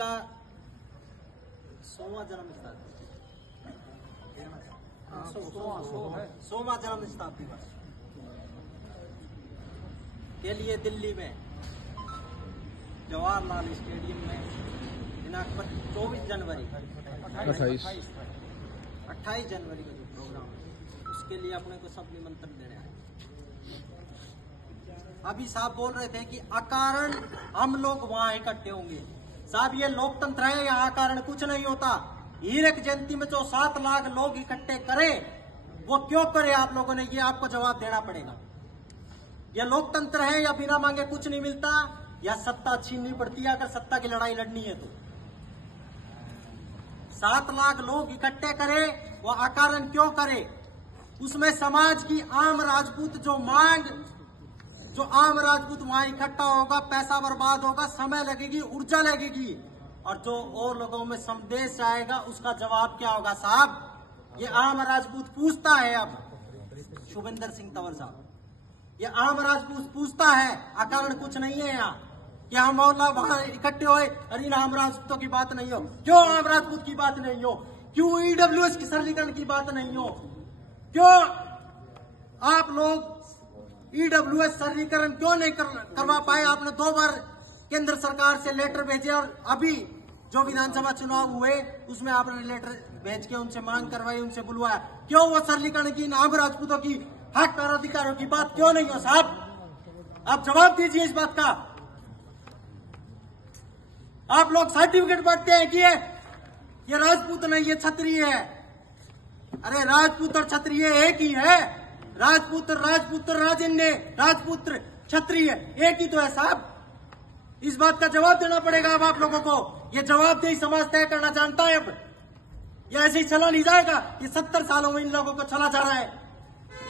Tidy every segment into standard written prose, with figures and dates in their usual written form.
का 100वां जन्म शताब्दी वर्ष के लिए दिल्ली में जवाहरलाल स्टेडियम में दिनांक 24 जनवरी 28 जनवरी का जो प्रोग्राम है उसके लिए अपने को सब निमंत्रण देने आए। अभी साहब बोल रहे थे कि अकारण हम लोग वहां इकट्ठे होंगे। साहब ये लोकतंत्र है, यहाँ अकारण कुछ नहीं होता। हीरक जयंती में जो 7 लाख लोग इकट्ठे करे वो क्यों करे आप लोगों ने, ये आपको जवाब देना पड़ेगा। ये लोकतंत्र है या बिना मांगे कुछ नहीं मिलता या सत्ता छीननी पड़ती है अगर सत्ता की लड़ाई लड़नी है तो। 7 लाख लोग इकट्ठे करे वो अकारण क्यों करे। उसमें समाज की आम राजपूत जो मांग, जो आम राजपूत वहां इकट्ठा होगा, पैसा बर्बाद होगा, समय लगेगी, ऊर्जा लगेगी और जो और लोगों में संदेश आएगा उसका जवाब क्या होगा साहब। ये आम राजपूत पूछता है। अब शुभेंद्र सिंह तंवर साहब, ये आम राजपूत पूछता है, अकारण कुछ नहीं है यहाँ कि हम मौला वहां इकट्ठे हुए। अरे आम राजपूतों की बात नहीं हो, क्यों आम राजपूत की बात नहीं हो, क्यों ईडब्ल्यूएस की सरलीकरण की बात नहीं हो, क्यों आप लोग ईडब्ल्यूएस सरलीकरण क्यों नहीं करवा पाए। आपने 2 बार केंद्र सरकार से लेटर भेजे और अभी जो विधानसभा चुनाव हुए उसमें आपने लेटर भेज के उनसे मांग करवाई, उनसे बुलवाया। क्यों वो सरलीकरण की, आम राजपूतों की हक और अधिकारों की बात क्यों नहीं हो साहब। आप जवाब दीजिए इस बात का। आप लोग सर्टिफिकेट बांटते हैं कि ये राजपूत नहीं, ये क्षत्रिय है। अरे राजपूत और क्षत्रिय एक ही है। राजपुत्र राजेंद्र, राजपुत्र क्षत्रिय एक ही तो है साहब। इस बात का जवाब देना पड़ेगा अब आप लोगों को। ये जवाबदेही समाज तय करना जानता है। अब ये ऐसे ही चला नहीं जाएगा। ये 70 सालों में इन लोगों को चला जा रहा है।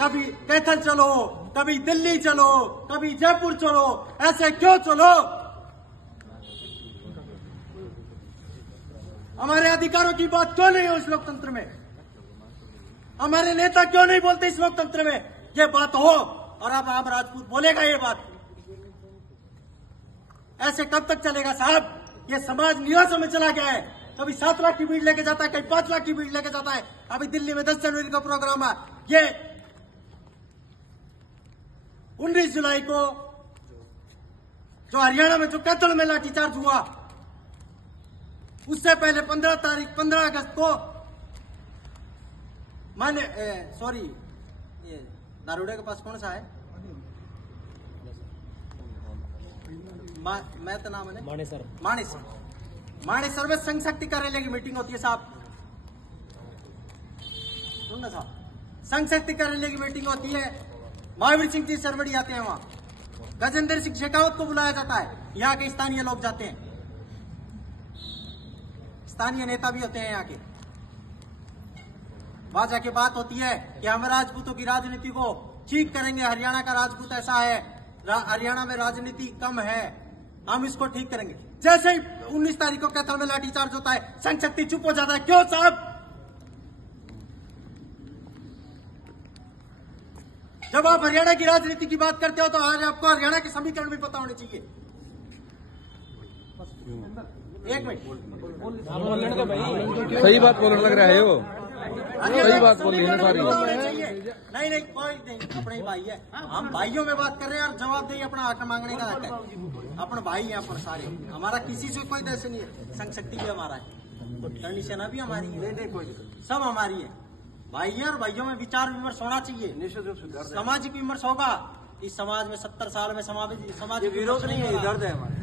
कभी कैथल चलो, कभी दिल्ली चलो, कभी जयपुर चलो, ऐसे क्यों चलो। हमारे अधिकारों की बात क्यों नहीं हो इस लोकतंत्र में। हमारे नेता क्यों नहीं बोलते इस लोकतंत्र में ये बात हो। और अब आप राजपूत बोलेगा ये बात। ऐसे कब तक चलेगा साहब। ये समाज निराशा में चला गया है। कभी 7 लाख की भीड़ लेके जाता है, कभी 5 लाख की भीड़ लेके जाता है। अभी दिल्ली में 10 जनवरी का प्रोग्राम है। ये 19 जुलाई को जो हरियाणा में जो कैथल में लाठीचार्ज हुआ, उससे पहले 15 अगस्त को माने सॉरी ये दारूडे के पास कौन सा है, मैं तो नाम है मानेसर में संघ शक्ति कार्यालय की मीटिंग होती है साहब। सुन ना साहब, संघ शक्ति कार्यालय की मीटिंग होती है। महावीर सिंह जी सरवड़ी आते हैं वहां, गजेंद्र सिंह शेखावत को बुलाया जाता है, यहाँ के स्थानीय लोग जाते हैं, स्थानीय नेता भी होते हैं यहाँ के। वहां जाके बात होती है कि हम राजपूतों की राजनीति को ठीक करेंगे। हरियाणा का राजपूत ऐसा है, हरियाणा में राजनीति कम है, हम इसको ठीक करेंगे। जैसे ही 19 तारीख को कैथल में लाठीचार्ज होता है, संघ शक्ति चुप हो जाता है। क्यों साहब। जब आप हरियाणा की राजनीति की बात करते हो तो आज आपको हरियाणा के समीकरण भी पता होने चाहिए। एक मिनट, सही बात बोलने लग रहा है वो, सही बात बोल रही है सारी। नहीं कोई नहीं, अपने ही भाई है। हम भाइयों में बात कर रहे हैं और जवाबदेही अपना हक मांगने का हक है। अपन भाई हैं अपन सारे, हमारा किसी से कोई देश नहीं है। संघ शक्ति भी हमारा है, करणी सेना भी हमारी है, सब हमारी है। भाई है और भाइयों में विचार विमर्श होना चाहिए, सामाजिक विमर्श होगा। इस समाज में 70 साल में समाज विरोध नहीं है, दर्द है हमारे।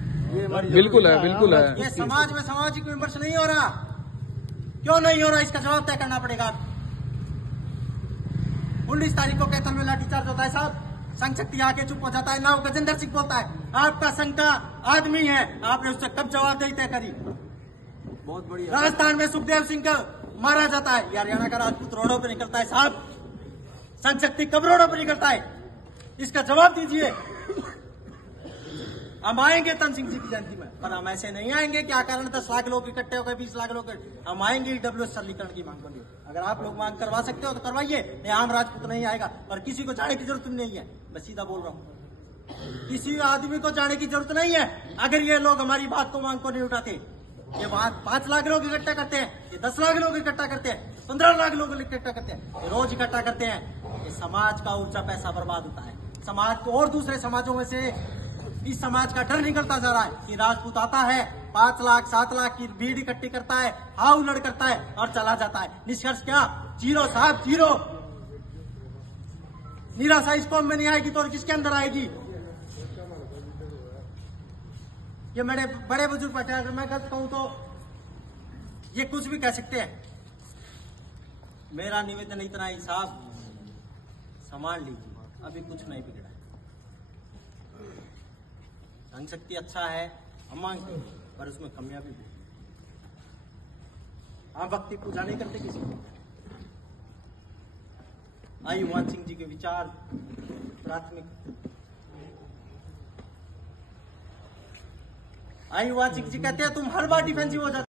बिल्कुल है, बिल्कुल है। ये समाज में सामाजिक विमर्श नहीं हो रहा, क्यों नहीं हो रहा, इसका जवाब तय करना पड़ेगा। 19 तारीख को कैथल में लाठीचार्ज होता है साहब, संघ शक्ति आके चुप हो जाता है ना। गजेंद्र सिंह बोलता है आपका संघ का आदमी है, आपने उससे कब जवाबदेही तय करी। बहुत बढ़िया। राजस्थान में सुखदेव सिंह का मारा जाता है, हरियाणा का राजपूत रोडों पर निकलता है साहब। संघ शक्ति कब रोडों पर निकलता है, इसका जवाब दीजिए। हम आएंगे तन सिंह जी की जयंती में, पर हम ऐसे नहीं आएंगे क्या कारण 10 लाख लोग इकट्ठे हो गए, 20 लाख लोग। हम आएंगे ईडब्ल्यूएस सरलीकरण की मांग करने। अगर आप लोग मांग करवा सकते हो तो करवाइए, नहीं आम राजपूत नहीं आएगा। और किसी को जाने की जरूरत नहीं है, मैं सीधा बोल रहा हूँ। किसी आदमी को जाने की जरूरत नहीं है अगर ये लोग हमारी बात को मांग को नहीं उठाते। ये वहां 5 लाख लोग इकट्ठा करते हैं, ये 10 लाख लोग इकट्ठा करते हैं, 15 लाख लोग इकट्ठा करते हैं, ये रोज इकट्ठा करते हैं। ये समाज का ऊर्जा पैसा बर्बाद होता है। समाज को और दूसरे समाजों में से इस समाज का डर निकलता जा रहा है कि राजपूत आता है 5 लाख 7 लाख की भीड़ इकट्ठी करता है, हाउ लड़ करता है और चला जाता है। निष्कर्ष क्या? जीरो साहब, जीरो। निराशा इस कौम में नहीं आएगी तो और किसके अंदर आएगी? ये मेरे बड़े बुजुर्ग बैठे, अगर मैं गलत कहूं तो ये कुछ भी कह सकते हैं। मेरा निवेदन इतना ही साहब, संभाल लीजिए, अभी कुछ नहीं बिगड़ा है। धन शक्ति अच्छा है, हम मांगते हैं, पर उसमें कमियां भी बहुत। आप भक्ति पूजा नहीं करते किसी को। आयु मान सिंह जी के विचार प्राथमिक। आयु मान सिंह जी कहते हैं तुम हर बार डिफेंसिव हो जाते